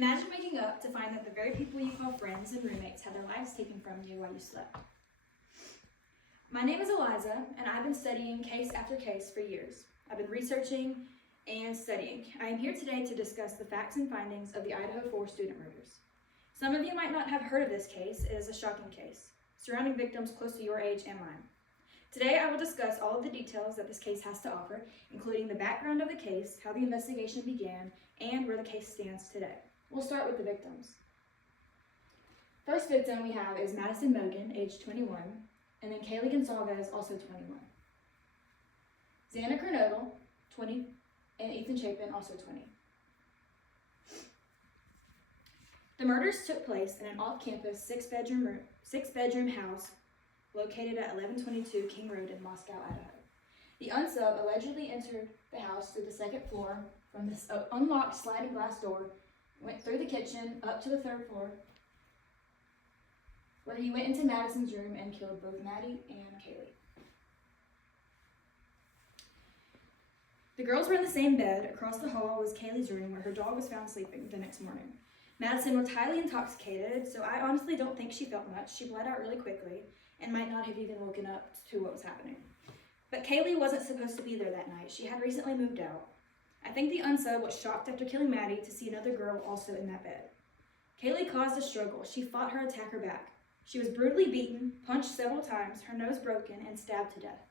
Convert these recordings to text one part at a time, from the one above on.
Imagine waking up to find that the very people you call friends and roommates had their lives taken from you while you slept. My name is Eliza, and I've been studying case after case for years. I've been researching and studying. I am here today to discuss the facts and findings of the Idaho 4 student murders. Some of you might not have heard of this case. It is a shocking case, surrounding victims close to your age and mine. Today, I will discuss all of the details that this case has to offer, including the background of the case, how the investigation began, and where the case stands today. We'll start with the victims. First victim we have is Madison Mogan, age 21, and then Kaylee Gonsalves, also 21. Xana Kernodle, 20, and Ethan Chapin, also 20. The murders took place in an off-campus six-bedroom house located at 1122 King Road in Moscow, Idaho. The unsub allegedly entered the house through the second floor from this unlocked sliding glass door, went through the kitchen up to the third floor, where he went into Madison's room and killed both Maddie and Kaylee. The girls were in the same bed. Across the hall was Kaylee's room, where her dog was found sleeping the next morning. Madison was highly intoxicated, so I honestly don't think she felt much. She bled out really quickly and might not have even woken up to what was happening. But Kaylee wasn't supposed to be there that night. She had recently moved out. I think the unsub was shocked after killing Maddie to see another girl also in that bed. Kaylee caused a struggle. She fought her attacker back. She was brutally beaten, punched several times, her nose broken, and stabbed to death.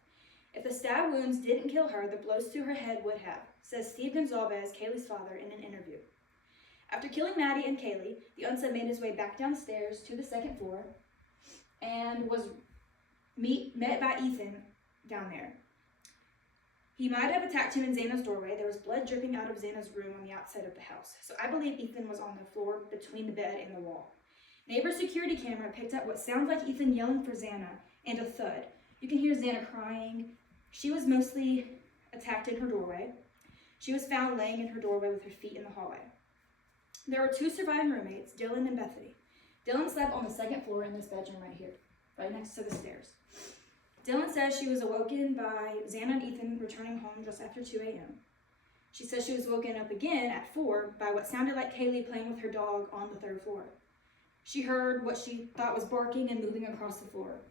If the stab wounds didn't kill her, the blows to her head would have, says Steve Gonsalves, Kaylee's father, in an interview. After killing Maddie and Kaylee, the unsub made his way back downstairs to the second floor and was met by Ethan down there. He might have attacked him in Xana's doorway. There was blood dripping out of Xana's room on the outside of the house, so I believe Ethan was on the floor between the bed and the wall. Neighbor's security camera picked up what sounds like Ethan yelling for Xana and a thud. You can hear Xana crying. She was mostly attacked in her doorway. She was found laying in her doorway with her feet in the hallway. There were two surviving roommates, Dylan and Bethany. Dylan slept on the second floor in this bedroom right here, right next to the stairs. Dylan says she was awoken by Xana and Ethan returning home just after 2 a.m. She says she was woken up again at 4 by what sounded like Kaylee playing with her dog on the third floor. She heard what she thought was barking and moving across the floor.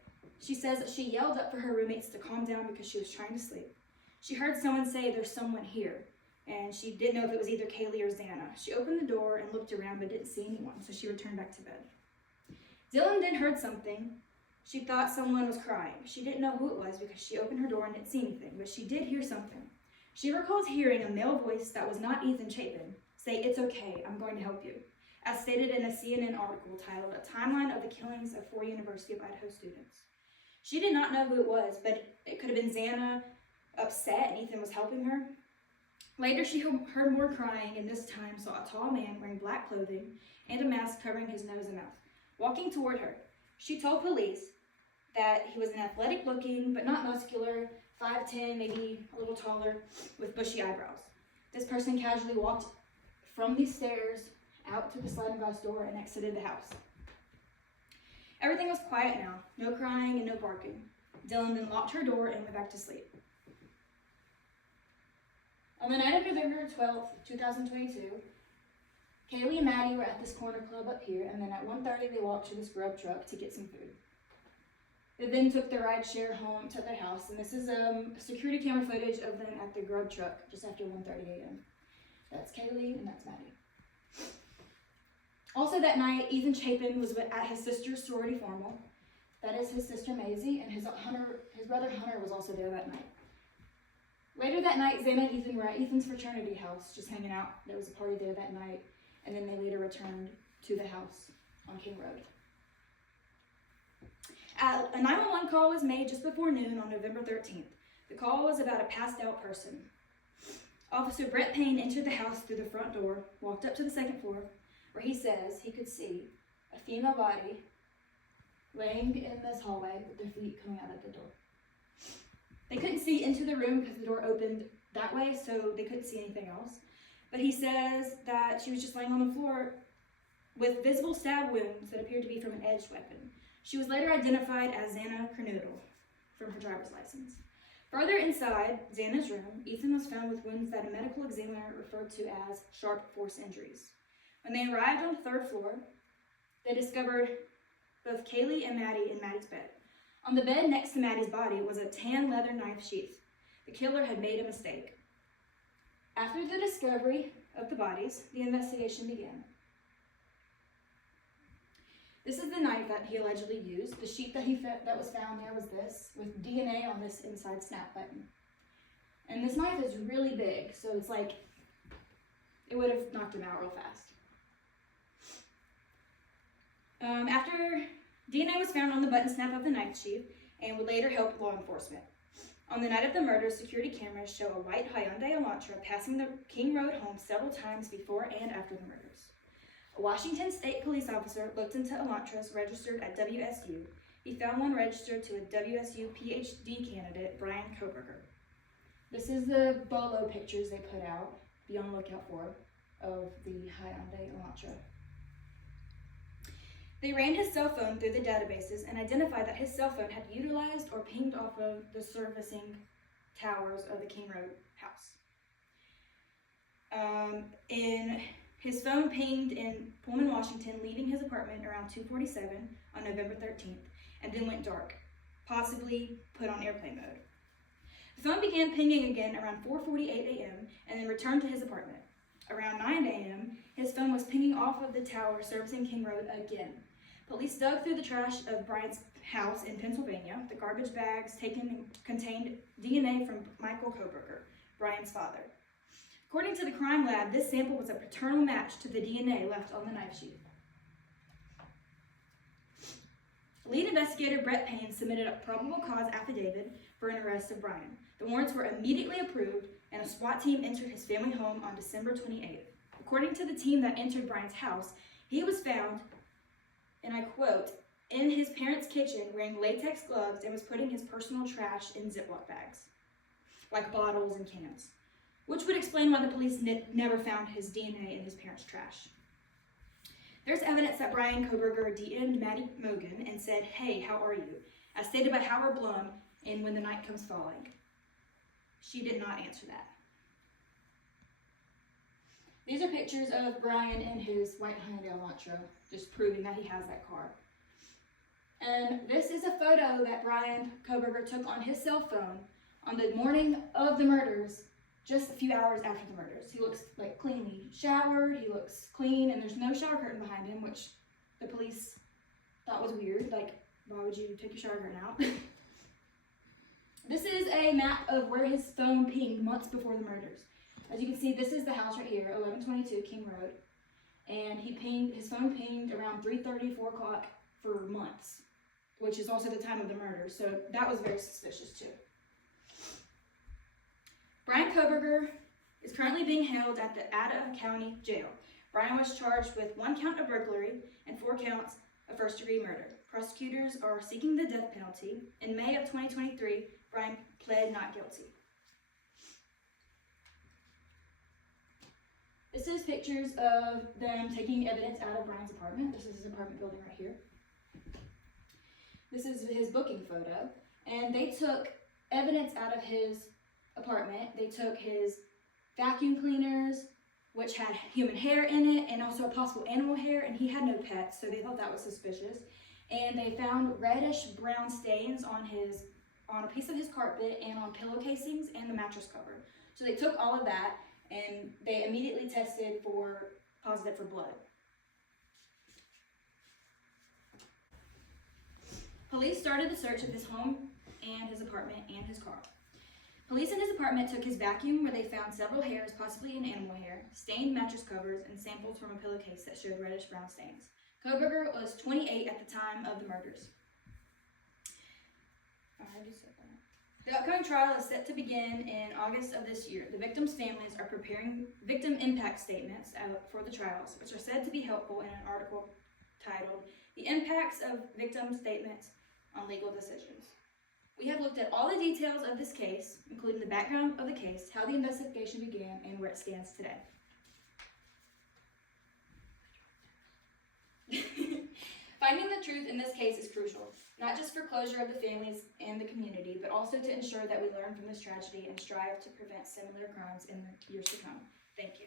She says that she yelled up for her roommates to calm down because she was trying to sleep. She heard someone say, "There's someone here," and she didn't know if it was either Kaylee or Xana. She opened the door and looked around but didn't see anyone, so she returned back to bed. Dylan then heard something. She thought someone was crying. She didn't know who it was because she opened her door and didn't see anything, but she did hear something. She recalls hearing a male voice that was not Ethan Chapin say, "It's okay, I'm going to help you," as stated in a CNN article titled "A Timeline of the Killings of 4 University of Idaho Students." She did not know who it was, but it could have been Xana upset and Ethan was helping her. Later, she heard more crying and this time saw a tall man wearing black clothing and a mask covering his nose and mouth, walking toward her. She told police that he was an athletic-looking, but not muscular, 5'10", maybe a little taller, with bushy eyebrows. This person casually walked from these stairs out to the sliding glass door and exited the house. Everything was quiet now, no crying and no barking. Dylan then locked her door and went back to sleep. On the night of November 12th, 2022, Kaylee and Maddie were at this corner club up here, and then at 1:30 they walked to this grub truck to get some food. They then took the ride share home to their house, and this is security camera footage of them at the grub truck just after 1:30 a.m. That's Kaylee and that's Maddie. Also that night, Ethan Chapin was at his sister's sorority formal. That is his sister Maisie, and his brother Hunter was also there that night. Later that night, Xana and Ethan were at Ethan's fraternity house, just hanging out. There was a party there that night, and then they later returned to the house on King Road. A 911 call was made just before noon on November 13th. The call was about a passed out person. Officer Brett Payne entered the house through the front door, walked up to the second floor, where he says he could see a female body laying in this hallway with their feet coming out of the door. They couldn't see into the room because the door opened that way, so they couldn't see anything else. But he says that she was just laying on the floor with visible stab wounds that appeared to be from an edged weapon. She was later identified as Xana Kernodle from her driver's license. Further inside Xana's room, Ethan was found with wounds that a medical examiner referred to as sharp force injuries. When they arrived on the third floor, they discovered both Kaylee and Maddie in Maddie's bed. On the bed next to Maddie's body was a tan leather knife sheath. The killer had made a mistake. After the discovery of the bodies, the investigation began. This is the knife that he allegedly used. The sheath that was found there was this, with DNA on this inside snap button. And this knife is really big, so it's like, it would have knocked him out real fast. After DNA was found on the button snap of the knife sheath and would later help law enforcement. On the night of the murder, security cameras show a white Hyundai Elantra passing the King Road home several times before and after the murders. A Washington State police officer looked into Elantras registered at WSU. He found one registered to a WSU PhD candidate, Brian Koberger. This is the bolo pictures they put out, be on the lookout for, of the Hyundai Elantra. They ran his cell phone through the databases and identified that his cell phone had utilized or pinged off of the servicing towers of the King Road house. His phone pinged in Pullman, Washington, leaving his apartment around 2:47 on November 13th, and then went dark, possibly put on airplane mode. The phone began pinging again around 4:48 a.m. and then returned to his apartment. Around 9 a.m., his phone was pinging off of the tower servicing King Road again. Police dug through the trash of Brian's house in Pennsylvania. The garbage bags taken contained DNA from Michael Koberger, Brian's father. According to the crime lab, this sample was a paternal match to the DNA left on the knife sheath. Lead investigator Brett Payne submitted a probable cause affidavit for an arrest of Brian. The warrants were immediately approved, and a SWAT team entered his family home on December 28th. According to the team that entered Brian's house, he was found, and I quote, in his parents' kitchen wearing latex gloves and was putting his personal trash in Ziploc bags, like bottles and cans, which would explain why the police never found his DNA in his parents' trash. There's evidence that Brian Koberger DM'd Maddie Mogan and said, "Hey, how are you?" as stated by Howard Blum in When the Night Comes Falling. She did not answer that. These are pictures of Brian in his white Hyundai Elantra, just proving that he has that car. And this is a photo that Brian Koberger took on his cell phone on the morning of the murders, just a few hours after the murders. He looks like cleanly showered, he looks clean, and there's no shower curtain behind him, which the police thought was weird. Like, why would you take your shower curtain out? This is a map of where his phone pinged months before the murders. As you can see, this is the house right here, 1122 King Road. And his phone pinged around 3:30, 4 o'clock for months, which is also the time of the murder. So that was very suspicious too. Brian Koberger is currently being held at the Idaho County Jail. Brian was charged with 1 count of burglary and 4 counts of first-degree murder. Prosecutors are seeking the death penalty. In May of 2023, Brian pled not guilty. This is pictures of them taking evidence out of Brian's apartment. This is his apartment building right here. This is his booking photo. And they took evidence out of his apartment. They took his vacuum cleaners, which had human hair in it, and also a possible animal hair, and he had no pets, so they thought that was suspicious. And they found reddish brown stains on a piece of his carpet and on pillow casings and the mattress cover. So they took all of that, and they immediately tested positive for blood. Police started the search of his home and his apartment and his car. Police in his apartment took his vacuum, where they found several hairs, possibly an animal hair, stained mattress covers, and samples from a pillowcase that showed reddish brown stains. Koberger was 28 at the time of the murders. The upcoming trial is set to begin in August of this year. The victims' families are preparing victim impact statements for the trials, which are said to be helpful in an article titled "The Impacts of Victim Statements on Legal Decisions." We have looked at all the details of this case, including the background of the case, how the investigation began, and where it stands today. Finding the truth in this case is crucial, not just for closure of the families and the community, but also to ensure that we learn from this tragedy and strive to prevent similar crimes in the years to come. Thank you.